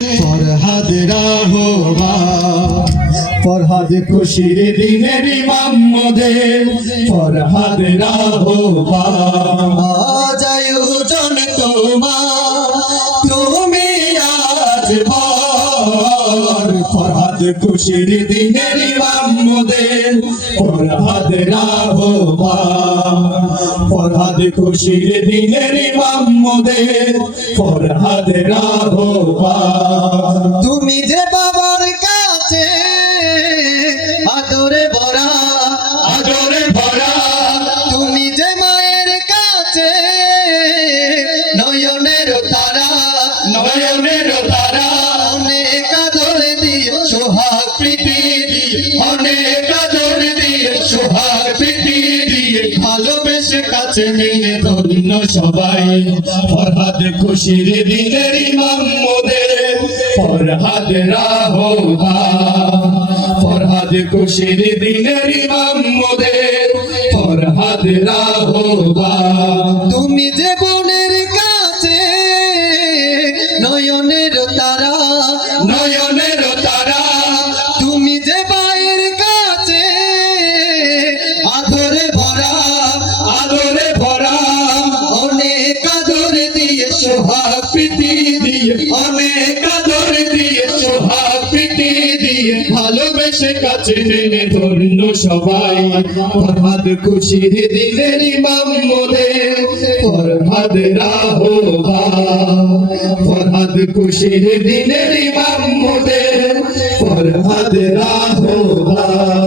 ফরহাদ রাহবার ফরহাদ খুশির দিনের ইমাম মোদের ফরহাদ রাহবার আজ আয়োজন তোমার তুমি আজ ভর ফরহাদ খুশির দিনের ইমাম মোদের ফরহাদ রাহবার ফরহাদ খুশির দিনের ইমাম মোদের ফরহাদ রাহবার তুমি যে বাবার কাছে আদরে ভরা তুমি যে মায়ের কাছে নয়নের তারা অনেক আদর দিয়ে সোহাগ প্রীতি দিয়ে অনেক আদর দিয়ে সোহাগ প্রীতি দিয়ে ভালোবেসে কাছে নিয়ে ধন্য সবাই ফরহাদ খুশির দিনের ইমাম মোদের ফরহাদ রাহবার ফরহাদ খুশির দিনের ইমাম মোদের ফরহাদ রাহবার তুমি যে বোনের কাছে নয়নের তারা তুমি যে ভাইয়ের কাছে আদরে ভরা অনেক আদর দিয়ে সোহাগ প্রীতি দিয়ে অনেক আদর দিয়ে সোহাগ প্রীতি দিয়ে ভালোবেসে কাছে টেনে ধরল সবাই ফরহাদ খুশির দিনের ইমাম মোদের ফরহাদ রাহবার ফরহাদ খুশির দিনের ইমাম মোদের ফরহাদ রাহবার